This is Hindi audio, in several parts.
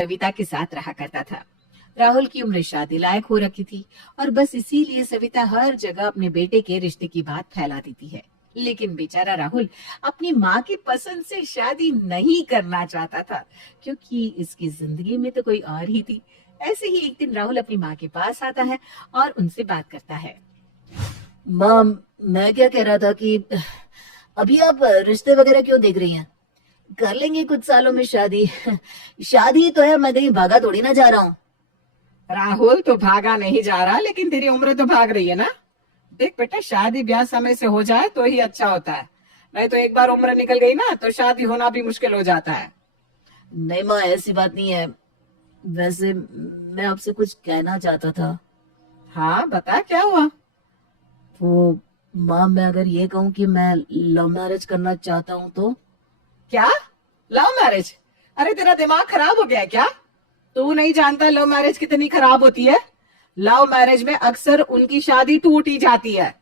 सविता के साथ रहा करता था। राहुल की उम्र शादी लायक हो रखी थी और बस इसीलिए सविता हर जगह अपने बेटे के रिश्ते की बात फैला देती है। लेकिन बेचारा राहुल अपनी माँ की पसंद से शादी नहीं करना चाहता था, क्योंकि इसकी जिंदगी में तो कोई और ही थी। ऐसे ही एक दिन राहुल अपनी माँ के पास आता है और उनसे बात करता है। माँ, मैं क्या कह रहा था कि अभी आप रिश्ते वगैरह क्यों देख रही हैं? कर लेंगे कुछ सालों में शादी। शादी तो है, मैं कहीं भागा थोड़ी ना जा रहा हूँ। राहुल तो भागा नहीं जा रहा, लेकिन तेरी उम्र तो भाग रही है ना। देख बेटा, शादी ब्याह समय से हो जाए तो ही अच्छा होता है, नहीं तो एक बार उम्र निकल गई ना तो शादी होना भी मुश्किल हो जाता है। नहीं माँ, ऐसी बात नहीं है। वैसे मैं आपसे कुछ कहना चाहता था। हाँ बता, क्या हुआ? वो माँ, मैं अगर ये कहूँ कि मैं लव मैरिज करना चाहता हूँ तो? क्या? Love marriage? अरे तेरा दिमाग खराब हो गया है क्या? तू नहीं जानता लव मैरिज कितनी खराब होती है? लव मैरिज में अक्सर उनकी शादी टूट ही जाती है।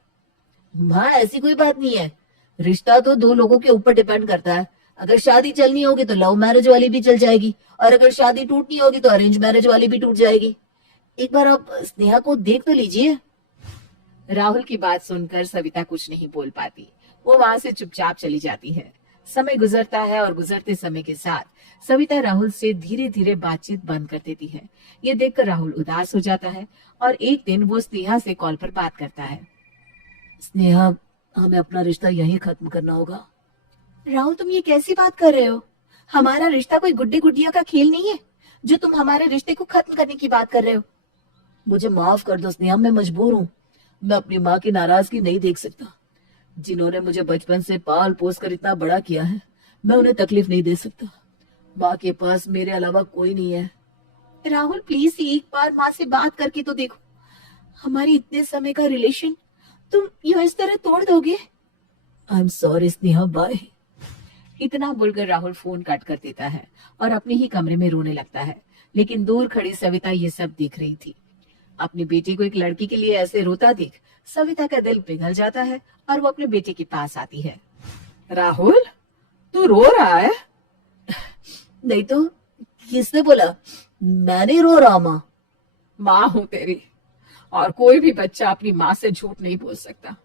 माँ, ऐसी कोई बात नहीं है। रिश्ता तो दो लोगों के ऊपर डिपेंड करता है। अगर शादी चलनी होगी तो लव मैरिज वाली भी चल जाएगी, और अगर शादी टूटनी होगी तो अरेंज मैरिज वाली भी टूट जाएगी। एक बार आप स्नेहा को देख तो लीजिए। राहुल की बात सुनकर सविता कुछ नहीं बोल पाती। वो वहां से चुपचाप चली जाती है। समय गुजरता है और गुजरते समय के साथ सविता राहुल से धीरे धीरे बातचीत बंद कर देती है। ये देखकर राहुल उदास हो जाता है और एक दिन वो स्नेहा से कॉल पर बात करता है। स्नेहा, हमें अपना रिश्ता यहीं खत्म करना होगा। राहुल, तुम ये कैसी बात कर रहे हो? हमारा रिश्ता कोई गुड्डी गुडिया का खेल नहीं है जो तुम हमारे रिश्ते को खत्म करने की बात कर रहे हो। मुझे माफ कर दो स्नेहा, मैं मजबूर हूँ। मैं अपनी माँ की नाराजगी नहीं देख सकता। जिन्होंने मुझे बचपन से पाल पोस कर इतना बड़ा किया है, मैं उन्हें तकलीफ नहीं दे सकता। माँ के पास मेरे अलावा कोई नहीं है। राहुल प्लीज एक बार माँ से बात करके तो देखो। हमारी इतने समय का रिलेशन तुम यूं इस तरह तोड़ दोगे? I am sorry Sneha, bye. इतना बोलकर राहुल फोन काट कर देता है और अपने ही कमरे में रोने लगता है। लेकिन दूर खड़ी सविता ये सब देख रही थी। अपनी बेटी को एक लड़की के लिए ऐसे रोता देख सविता का दिल पिघल जाता है और वो अपने बेटे के पास आती है। राहुल, तू रो रहा है? नहीं तो किसने बोला? मैं नहीं रो रहा माँ। माँ हूं तेरी, और कोई भी बच्चा अपनी माँ से झूठ नहीं बोल सकता।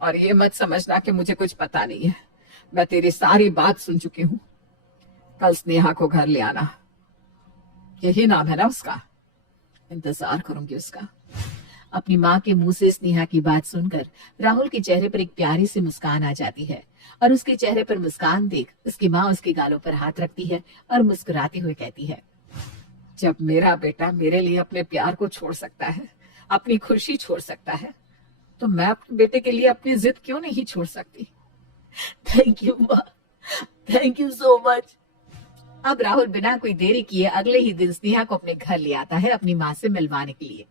और ये मत समझना कि मुझे कुछ पता नहीं है। मैं तेरी सारी बात सुन चुकी हूँ। कल स्नेहा को घर ले आना। यही नाम है ना उसका? इंतजार करूंगी उसका। अपनी माँ के मुंह से स्नेहा की बात सुनकर राहुल के चेहरे पर एक प्यारी सी मुस्कान आ जाती है और उसके चेहरे पर मुस्कान देख उसकी माँ उसके गालों पर हाथ रखती है और मुस्कुराते हुए कहती है, जब मेरा बेटा मेरे लिए अपने प्यार को छोड़ सकता है, अपनी खुशी छोड़ सकता है, तो मैं अपने बेटे के लिए अपनी जिद क्यों नहीं छोड़ सकती? थैंक यू माँ, थैंक यू सो मच। अब राहुल बिना कोई देरी किए अगले ही दिन स्नेहा को अपने घर ले आता है अपनी माँ से मिलवाने के लिए।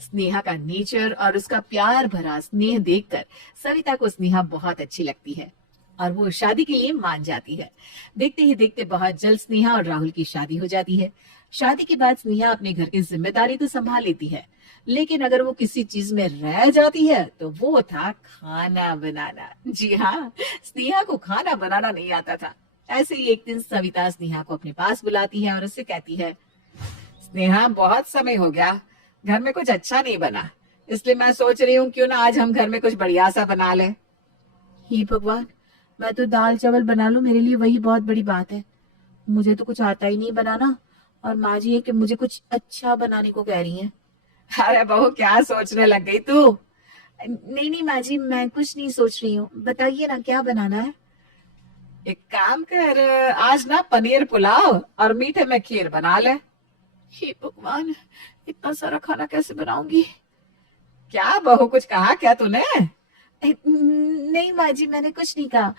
स्नेहा का नेचर और उसका प्यार भरा स्नेह देखकर सविता को स्नेहा बहुत अच्छी लगती है और वो शादी के लिए मान जाती है। देखते ही देखते बहुत जल्द स्नेहा और राहुल की शादी हो जाती है। शादी के बाद स्नेहा अपने घर की जिम्मेदारी तो संभाल लेती है, लेकिन अगर वो किसी चीज में रह जाती है तो वो था खाना बनाना। जी हाँ, स्नेहा को खाना बनाना नहीं आता था। ऐसे ही एक दिन सविता स्नेहा को अपने पास बुलाती है और उससे कहती है, स्नेहा बहुत समय हो गया, घर में कुछ अच्छा नहीं बना, इसलिए मैं सोच रही हूँ क्यों ना आज हम घर में कुछ बढ़िया सा बना लें। हे भगवान, मैं तो दाल चावल बना लूं, मेरे लिए वही बहुत बड़ी बात है। मुझे तो कुछ आता ही नहीं बनाना, और माँ जी है कि मुझे कुछ अच्छा बनाने को कह रही हैं। अरे बहू, क्या सोचने लग गई तू? नहीं नहीं माँ जी, मैं कुछ नहीं सोच रही हूँ, बताइए ना क्या बनाना है। एक काम कर, आज ना पनीर पुलाव और मीठे में खीर बना ले। हे भगवान, इतना सारा खाना कैसे बनाऊंगी? क्या बहू, कुछ कहा क्या तूने? नहीं माँ जी, मैंने कुछ नहीं कहा।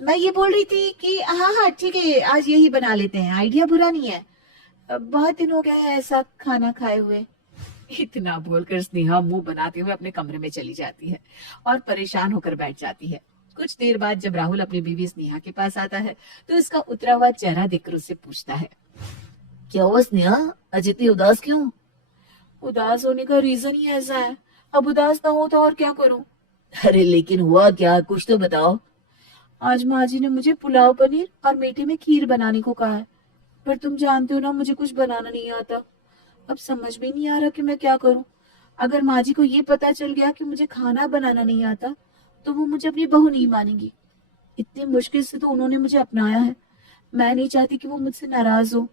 मैं ये बोल रही थी कि हाँ हाँ ठीक है, आज यही बना लेते हैं, आइडिया बुरा नहीं है। बहुत दिन हो गए हैं ऐसा खाना खाए हुए। इतना बोलकर स्नेहा मुंह बनाते हुए अपने कमरे में चली जाती है और परेशान होकर बैठ जाती है। कुछ देर बाद जब राहुल अपनी बीवी स्नेहा के पास आता है तो उसका उतरा हुआ चेहरा देखकर उससे पूछता है, क्या हुआ स्नेहा, आज इतनी उदास क्यों? उदास होने का रीजन ही ऐसा है, अब उदास ना हो तो और क्या करूं? अरे लेकिन हुआ क्या, कुछ तो बताओ। आज माँ जी ने मुझे पुलाव पनीर और मीठे में खीर बनाने को कहा है। पर तुम जानते हो ना, मुझे कुछ बनाना नहीं आता। अब समझ में नहीं आ रहा कि मैं क्या करूं। अगर माँ जी को ये पता चल गया कि मुझे खाना बनाना नहीं आता, तो वो मुझे अपनी बहू नहीं मानेंगी। इतनी मुश्किल से तो उन्होंने मुझे अपनाया है। मैं नहीं चाहती कि वो मुझसे नाराज हो।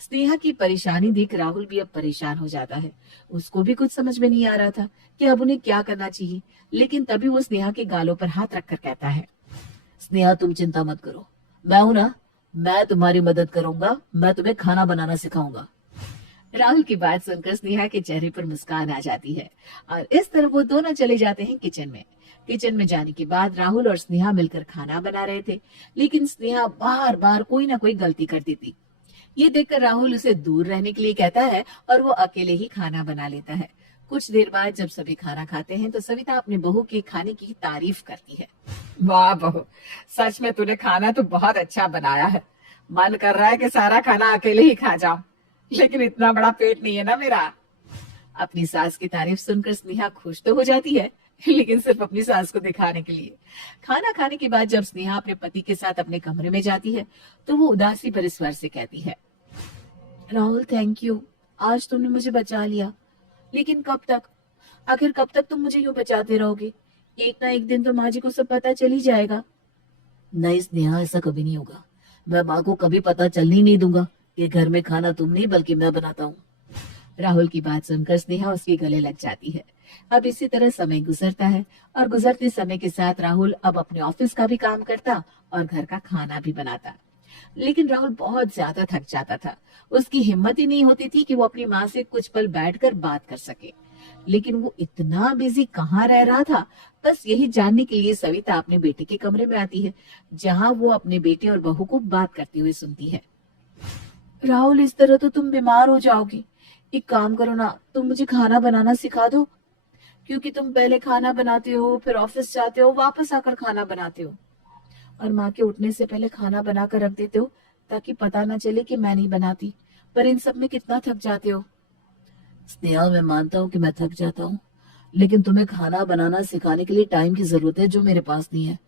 स्नेहा की परेशानी देख राहुल भी अब परेशान हो जाता है। उसको भी कुछ समझ में नहीं आ रहा था कि अब उन्हें क्या करना चाहिए, लेकिन तभी वो स्नेहा के गालों पर हाथ रखकर कहता है, स्नेहा, तुम चिंता मत करो, मैं हूं ना, मैं तुम्हारी मदद करूंगा, मैं तुम्हें खाना बनाना सिखाऊंगा। राहुल की बात सुनकर स्नेहा के चेहरे पर मुस्कान आ जाती है और इस तरह वो दोनों चले जाते हैं किचन में। किचन में जाने के बाद राहुल और स्नेहा मिलकर खाना बना रहे थे, लेकिन स्नेहा बार बार कोई ना कोई गलती करती थी। ये देखकर राहुल उसे दूर रहने के लिए कहता है और वो अकेले ही खाना बना लेता है। कुछ देर बाद जब सभी खाना खाते हैं तो सविता अपने बहू के खाने की तारीफ करती है। वाह बहू, सच में तूने खाना तो बहुत अच्छा बनाया है। मन कर रहा है कि सारा खाना अकेले ही खा जाऊं, लेकिन इतना बड़ा पेट नहीं है ना मेरा। अपनी सास की तारीफ सुनकर स्नेहा खुश तो हो जाती है, लेकिन सिर्फ अपनी सास को दिखाने के लिए। खाना खाने के बाद जब स्नेहा अपने पति के साथ अपने कमरे में जाती है तो वो उदासी भरे स्वर से कहती है, राहुल, थैंक यू, आज तुमने मुझे बचा लिया। लेकिन कब तक? आखिर कब तक तुम मुझे यूं बचाते रहोगे? एक ना एक दिन तो माँ जी को सब पता चल ही जाएगा। नहीं स्नेहा, ऐसा कभी नहीं होगा। मैं माँ को कभी पता चलने ही नहीं दूंगा कि घर में खाना तुम नहीं बल्कि मैं बनाता हूँ। राहुल की बात सुनकर स्नेहा उसके गले लग जाती है। अब इसी तरह समय गुजरता है और गुजरते समय के साथ राहुल अब अपने ऑफिस का भी काम करता और घर का खाना भी बनाता। लेकिन राहुल बहुत ज्यादा थक जाता था। उसकी हिम्मत ही नहीं होती थी कि वो अपनी माँ से कुछ पल बैठकर बात कर सके। लेकिन वो इतना बिजी कहाँ रह रहा था, बस यही जानने के लिए सविता अपने बेटे के कमरे में आती है, जहाँ वो अपने बेटे और बहू को बात करते हुए सुनती है। राहुल, इस तरह तो तुम बीमार हो जाओगी। एक काम करो ना, तुम मुझे खाना बनाना सिखा दो, क्योंकि तुम पहले खाना बनाते हो, फिर ऑफिस जाते हो, वापस आकर खाना बनाते हो, और माँ के उठने से पहले खाना बनाकर रख देते हो ताकि पता ना चले कि मैं नहीं बनाती। पर इन सब में कितना थक जाते हो। स्नेहा, मैं मानता हूँ कि मैं थक जाता हूँ, लेकिन तुम्हें खाना बनाना सिखाने के लिए टाइम की जरूरत है, जो मेरे पास नहीं है।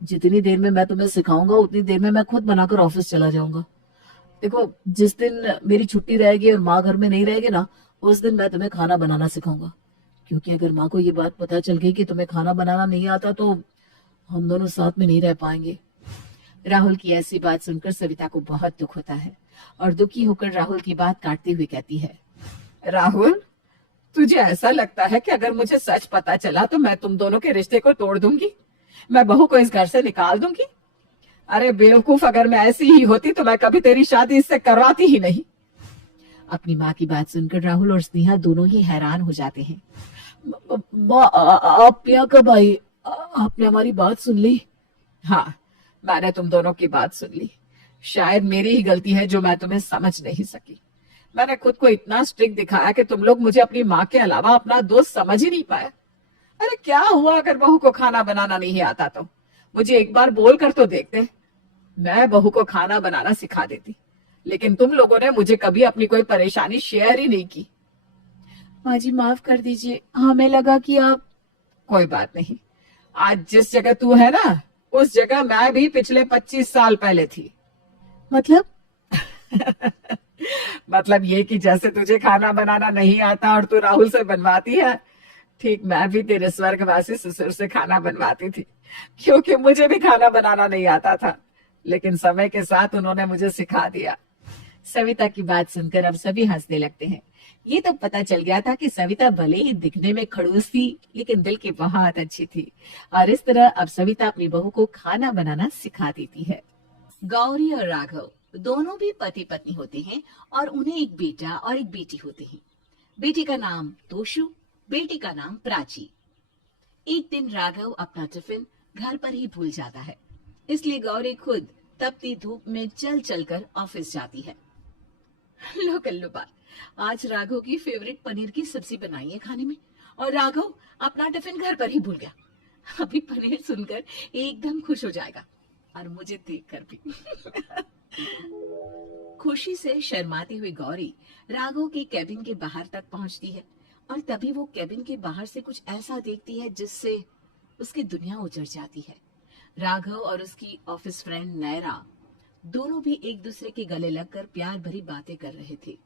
जितनी देर में मैं तुम्हें सिखाऊंगा उतनी देर में मैं खुद बनाकर ऑफिस चला जाऊंगा। देखो, जिस दिन मेरी छुट्टी रहेगी और माँ घर में नहीं रहेगी ना, उस दिन मैं तुम्हें खाना बनाना सिखाऊंगा। क्योंकि अगर माँ को ये बात पता चल गई कि तुम्हें खाना बनाना नहीं आता तो हम दोनों साथ में नहीं रह पाएंगे। राहुल की ऐसी बात सुनकर सविता को बहुत दुख होता है और दुखी होकर राहुल की बात काटते हुए कहती है, राहुल, तुझे ऐसा लगता है कि अगर मुझे सच पता चला तो मैं तुम दोनों के रिश्ते को तोड़ दूंगी, मैं बहू को इस घर से निकाल दूंगी? अरे बेवकूफ, अगर मैं ऐसी ही होती तो मैं कभी तेरी शादी इससे करवाती ही नहीं। अपनी माँ की बात सुनकर राहुल और स्नेहा दोनों ही हैरान हो जाते हैं। आप यहाँ कब आई? आपने हमारी बात सुन ली? हाँ, मैंने तुम दोनों की बात सुन ली। शायद मेरी ही गलती है जो मैं तुम्हें समझ नहीं सकी। मैंने खुद को इतना स्ट्रिक्ट दिखाया कि तुम लोग मुझे अपनी माँ के अलावा अपना दोस्त समझ ही नहीं पाए। अरे क्या हुआ अगर बहू को खाना बनाना नहीं आता तो मुझे एक बार बोल कर तो देखते, मैं बहू को खाना बनाना सिखा देती। लेकिन तुम लोगों ने मुझे कभी अपनी कोई परेशानी शेयर ही नहीं की। माँ जी, माफ कर दीजिए, हमें लगा कि आप। कोई बात नहीं, आज जिस जगह तू है ना, उस जगह मैं भी पिछले 25 साल पहले थी। मतलब? मतलब ये कि जैसे तुझे खाना बनाना नहीं आता और तू राहुल से बनवाती है, ठीक मैं भी तेरे स्वर्गवासी ससुर से खाना बनवाती थी, क्योंकि मुझे भी खाना बनाना नहीं आता था। लेकिन समय के साथ उन्होंने मुझे सिखा दिया। सविता की बात सुनकर अब सभी हंसने लगते हैं। ये तो पता चल गया था कि सविता भले ही दिखने में खड़ूस थी, लेकिन दिल की बहुत अच्छी थी। और इस तरह अब सविता अपनी बहू को खाना बनाना सिखा देती है। गौरी और राघव दोनों भी पति पत्नी होते हैं और उन्हें एक बेटा और एक बेटी होते हैं। बेटी का नाम तोशु, बेटी का नाम प्राची। एक दिन राघव अपना टिफिन घर पर ही भूल जाता है, इसलिए गौरी खुद तपती धूप में चल चल कर ऑफिस जाती है। लो कल्लू बात, आज राघव की फेवरेट पनीर की सब्जी बनाई है खाने में, और राघव अपना टिफिन घर पर ही भूल गया। अभी पनीर सुनकर एकदम खुश हो जाएगा और मुझे देखकर भी। खुशी से शर्माती हुई गौरी राघव के कैबिन के बाहर तक पहुंचती है और तभी वो कैबिन के बाहर से कुछ ऐसा देखती है जिससे उसकी दुनिया उजड़ जाती है। राघव और उसकी ऑफिस फ्रेंड नयरा दोनों भी एक दूसरे के गले लगकर प्यार भरी बातें कर रहे थे।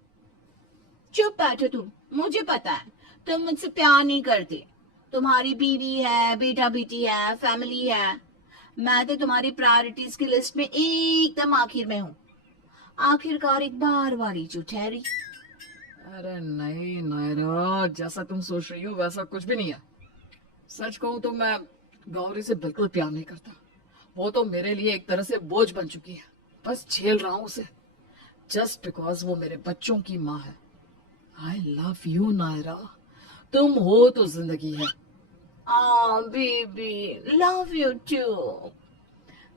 चुप बैठो तुम, मुझे पता है तुम मुझसे प्यार नहीं करते। तुम्हारी बीवी है, बेटा बेटी है, फैमिली है। मैं तो तुम्हारी प्रायोरिटीज की लिस्ट में एकदम आखिर में हूँ। आखिरकार एक बार वाली जो ठहरी। अरे नहीं नायरा, जैसा तुम सोच रही हो वैसा कुछ भी नहीं है। सच कहूं तो मैं गौरी से बिल्कुल प्यार नहीं करता। वो तो मेरे लिए एक तरह से बोझ बन चुकी है। बस झेल रहा हूं उसे, जस्ट बिकॉज वो मेरे बच्चों की माँ है। आई लव यू नायरा, तुम हो तो जिंदगी है। Baby, love you too.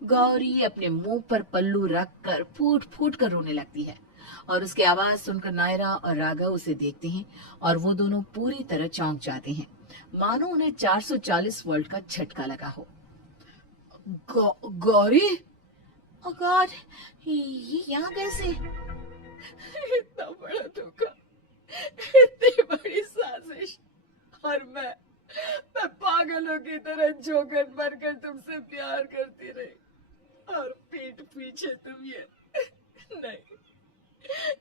Gauri अपने मुंह पर पल्लू रखकर फूट फूट कर रोने लगती है और उसकी आवाज सुनकर नायरा और राघव उसे देखते हैं और वो दोनों पूरी तरह चौंक जाते हैं, मानो उन्हें 440 वोल्ट का झटका लगा हो। गौरी, ओह गॉड, ये यहाँ कैसे? इतना बड़ा धोखा, इतनी बड़ी साजिश, और मैं पागलों की तरह जोकर बनकर तुमसे प्यार करती रही, और पीठ पीछे तुम ये नहीं,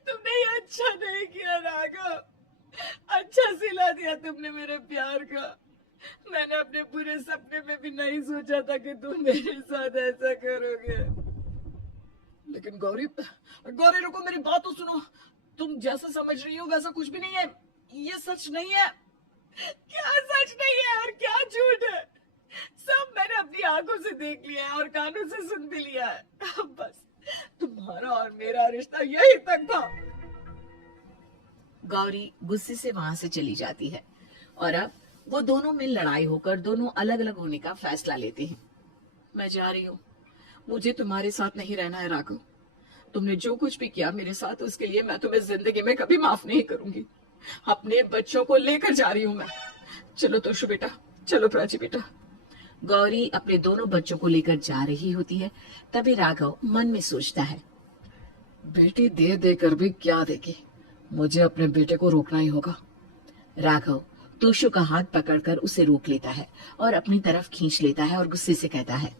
तुमने ये अच्छा नहीं किया राघव। अच्छा सिला दिया तुमने मेरे प्यार का। मैंने अपने पूरे सपने में भी नहीं सोचा था कि तुम मेरे साथ ऐसा करोगे। लेकिन गौरी, गौरी रुको, मेरी बात तो सुनो। तुम जैसा समझ रही हो वैसा कुछ भी नहीं है। ये सच नहीं है। क्या सच नहीं है और क्या झूठ है? सब मैंने अपनी आंखों से देख लिया है और कानों से सुन भी लिया है। अब बस तुम्हारा और मेरा रिश्ता यही तक था। गौरी गुस्से से वहां से चली जाती है और अब वो दोनों में लड़ाई होकर दोनों अलग अलग होने का फैसला लेते हैं। मैं जा रही हूँ, मुझे तुम्हारे साथ नहीं रहना है राघव। तुमने जो कुछ भी किया मेरे साथ, उसके लिए मैं तुम्हें जिंदगी में कभी माफ नहीं करूंगी। अपने बच्चों को लेकर जा रही हूँ मैं। चलो तोशु बेटा, चलो प्राची बेटा। गौरी अपने दोनों बच्चों को लेकर जा रही होती है, तभी राघव मन में सोचता है, बेटी दे देकर भी क्या देगी, मुझे अपने बेटे को रोकना ही होगा। राघव तोशु का हाथ पकड़कर उसे रोक लेता है और अपनी तरफ खींच लेता है और गुस्से से कहता है,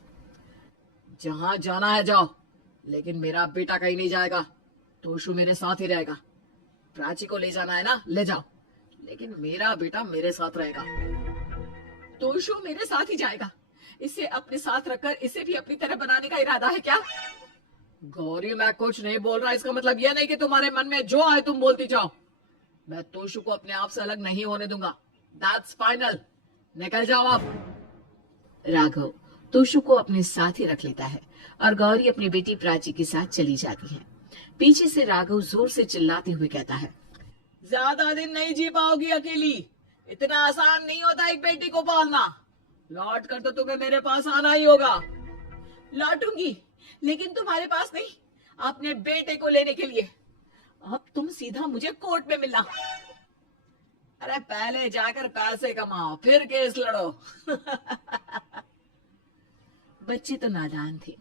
जहां जाना है जाओ, लेकिन मेरा बेटा कहीं नहीं जाएगा। तोशु मेरे साथ ही रहेगा। प्राची को ले जाना है ना, ले जाओ, लेकिन मेरा बेटा मेरे साथ रहेगा। तोशु मेरे साथ ही जाएगा। इसे अपने साथ रखकर इसे भी अपनी तरह बनाने का इरादा है क्या? गौरी, मैं कुछ नहीं बोल रहा, इसका मतलब यह नहीं कि तुम्हारे मन में जो आए तुम बोलती जाओ। मैं तोशु को अपने आप से अलग नहीं होने दूंगा। That's final. निकल जाओ आप। राघव तोशु को अपने साथ ही रख लेता है और गौरी अपनी बेटी प्राची के साथ चली जाती है। पीछे से राघव जोर से चिल्लाते हुए कहता है, ज्यादा दिन नहीं जी पाओगी अकेली। इतना आसान नहीं होता एक बेटी को पालना। लौट कर तो तुम्हें मेरे पास आना ही होगा। लौटूंगी, लेकिन तुम्हारे पास नहीं, अपने बेटे को लेने के लिए। अब तुम सीधा मुझे कोर्ट में मिलना। अरे पहले जाकर पैसे कमाओ, फिर केस लड़ो। बच्चे तो नादान थे,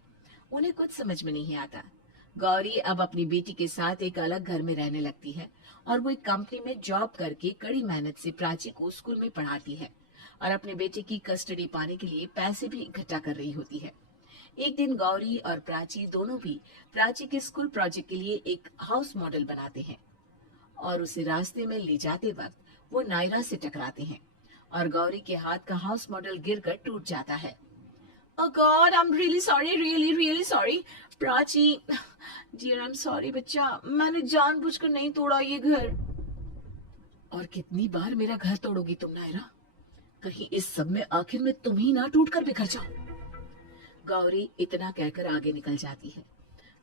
उन्हें कुछ समझ में नहीं आता। गौरी अब अपनी बेटी के साथ एक अलग घर में रहने लगती है और वो एक कंपनी में जॉब करके कड़ी मेहनत से प्राची को स्कूल में पढ़ाती है और अपने बेटे की कस्टडी पाने के लिए पैसे भी इकट्ठा कर रही होती है। एक दिन गौरी और प्राची दोनों भी प्राची के स्कूल प्रोजेक्ट के लिए एक हाउस मॉडल बनाते हैं और उसे रास्ते में ले जाते वक्त वो नायरा से टकराते हैं और गौरी के हाथ का हाउस मॉडल गिरकर टूट जाता है। Oh God, I'm really sorry, really sorry. Prachi, dear, I'm sorry बच्चा, मैंने जानबूझकर नहीं तोड़ा ये घर। और कितनी बार मेरा घर तोड़ोगी तुम नायरा? कहीं इस सब में आखिर में तुम ही ना टूट कर बिखर जाओ। गौरी इतना कहकर आगे निकल जाती है।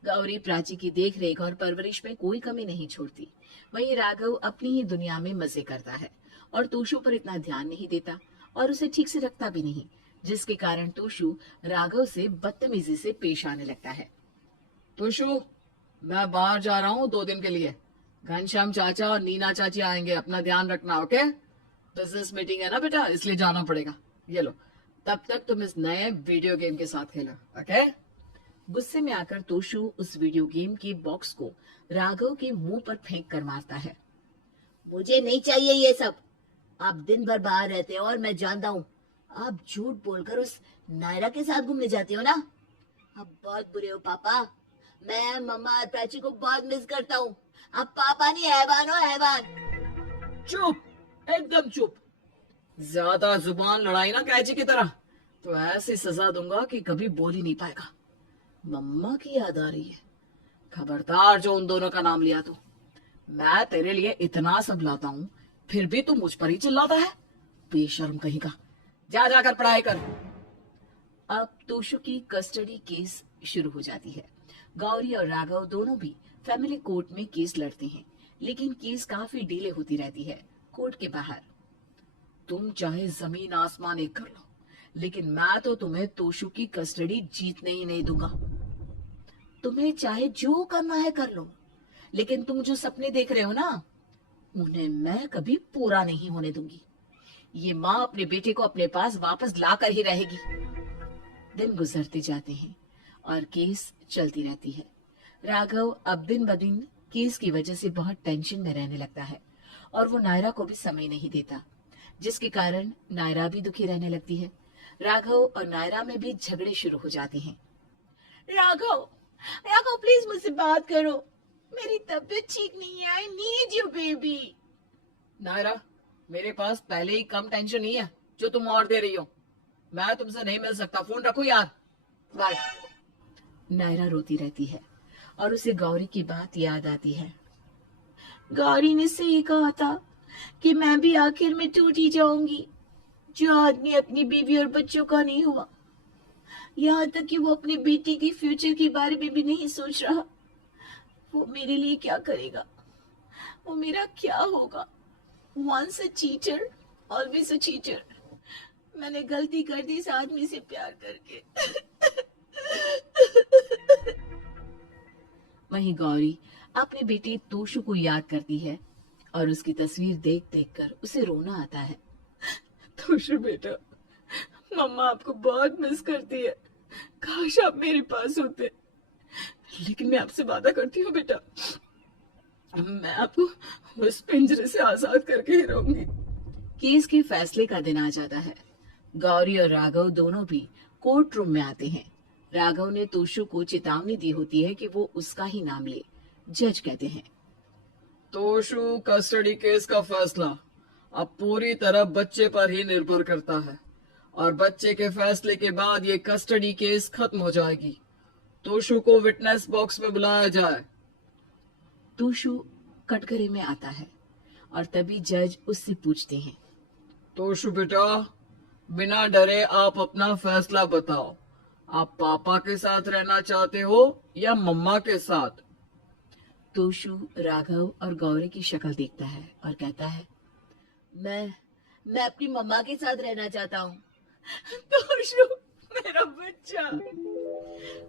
गौरी प्राची की देख रेख और परवरिश में कोई कमी नहीं छोड़ती। वहीं राघव अपनी ही दुनिया में मजे करता है और तोशु पर इतना ध्यान नहीं देता और उसे ठीक से रखता भी नहीं, जिसके कारण तोशु राघव से बदतमीजी से पेश आने लगता है। तोशु, मैं बाहर जा रहा हूँ 2 दिन के लिए। घनश्याम चाचा और नीना चाची आएंगे, अपना ध्यान रखना, ओके? बिजनेस मीटिंग है ना बेटा, इसलिए जाना पड़ेगा। ये लो, तब तक तुम इस नए वीडियो गेम के साथ खेलो, ओके? गुस्से में आकर तोशु उस वीडियो गेम के बॉक्स को राघव के मुंह पर फेंक कर मारता है। मुझे नहीं चाहिए ये सब। आप दिन भर बाहर रहते हो और मैं जानता हूँ आप झूठ बोलकर उस नायरा के साथ घूमने जाते हो ना। आप बहुत बुरे हो पापा। मैं मम्मा और प्राची को बहुत मिस करता हूँ। अब पापा नहीं, हैवान हो हैवान। चुप, एकदम चुप। ज्यादा जुबान लड़ाई ना कैची की तरह, तो ऐसी सजा दूंगा कि कभी बोल ही नहीं पाएगा। मम्मा की याद आ रही है, खबरदार जो उन दोनों का नाम लिया तो। मैं तेरे लिए इतना सब लाता हूँ, फिर भी तू मुझ पर ही चिल्लाता है, बेशर्म कहीं का। जा जाकर पढ़ाई कर। अब तोशु की कस्टडी केस शुरू हो जाती है। गौरी और राघव दोनों भी फैमिली कोर्ट में केस लड़ते हैं, लेकिन केस काफी डिले होती रहती है कोर्ट के बाहर। तुम चाहे जमीन आसमान एक कर लो, लेकिन मैं तो तुम्हें तोशु की कस्टडी जीतने ही नहीं दूंगा। तुम्हें चाहे जो करना है कर लो, लेकिन तुम जो सपने देख रहे हो ना, उन्हें मैं कभी पूरा नहीं होने दूंगी। ये माँ अपने बेटे को अपने पास वापस ला कर ही रहेगी। दिन गुजरते जाते हैं और केस चलती रहती है। राघव अब दिन ब दिन केस की वजह से बहुत टेंशन में रहने लगता है और वो नायरा को भी समय नहीं देता, जिसके कारण नायरा भी दुखी रहने लगती है। राघव और नायरा में भी झगड़े शुरू हो जाते हैं। राघव, राघव प्लीज मुझसे बात करो, मेरी तबीयत ठीक नहीं है, I need you baby. Naira, मेरे पास पहले ही कम टेंशन नहीं है जो तुम और दे रही हो। मैं तुमसे नहीं मिल सकता, फोन रखो यार, बाय। नायरा रोती रहती है और उसे गौरी की बात याद आती है। गौरी ने सही कहा था कि मैं भी आखिर में टूट ही जाऊंगी। जो आदमी अपनी बीवी और बच्चों का नहीं हुआ, यहाँ तक कि वो अपनी बेटी की फ्यूचर के बारे में भी नहीं सोच रहा, वो मेरे लिए क्या करेगा, वो मेरा क्या होगा। Once a cheater, always a cheater. मैंने गलती कर दी इस आदमी से प्यार करके। वहीं गौरी अपने बेटे तोशु को याद करती है और उसकी तस्वीर देख देख कर उसे रोना आता है। तोशु बेटा, मम्मा आपको बहुत मिस करती है, काश आप मेरे पास होते। लेकिन मैं आपसे वादा करती हूँ बेटा, मैं आपको उस पिंजरे से आजाद करके ही रहूंगी। केस के फैसले का दिन आ जाता है। गौरी और राघव दोनों भी कोर्ट रूम में आते हैं। राघव ने तोशु को चेतावनी दी होती है कि वो उसका ही नाम ले। जज कहते हैं, तोशु कस्टडी केस का फैसला अब पूरी तरह बच्चे पर ही निर्भर करता है, और बच्चे के फैसले के बाद ये कस्टडी केस खत्म हो जाएगी। तोशु को विटनेस बॉक्स में बुलाया जाए। तोशु कटघरे में आता है और तभी जज उससे पूछते हैं, तोशु बेटा, बिना डरे आप अपना फैसला बताओ। आप पापा के साथ रहना चाहते हो या मम्मा के साथ? तोशु राघव और गौरी की शक्ल देखता है और कहता है, मैं अपनी मम्मा के साथ रहना चाहता हूँ। तोशु, मेरा बच्चा।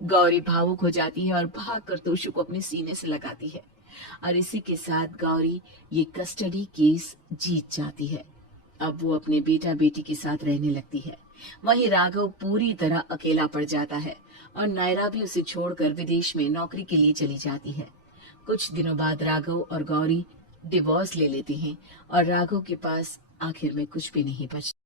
गौरी भावुक हो जाती है और भागकर तोशु को अपने सीने से लगाती है और इसी के साथ गौरी ये कस्टडी केस जीत जाती है। अब वो अपने बेटा बेटी के साथ रहने लगती है। वहीं राघव पूरी तरह अकेला पड़ जाता है और नायरा भी उसे छोड़कर विदेश में नौकरी के लिए चली जाती है। कुछ दिनों बाद राघव और गौरी डिवोर्स ले लेते हैं और राघव के पास आखिर में कुछ भी नहीं बचता।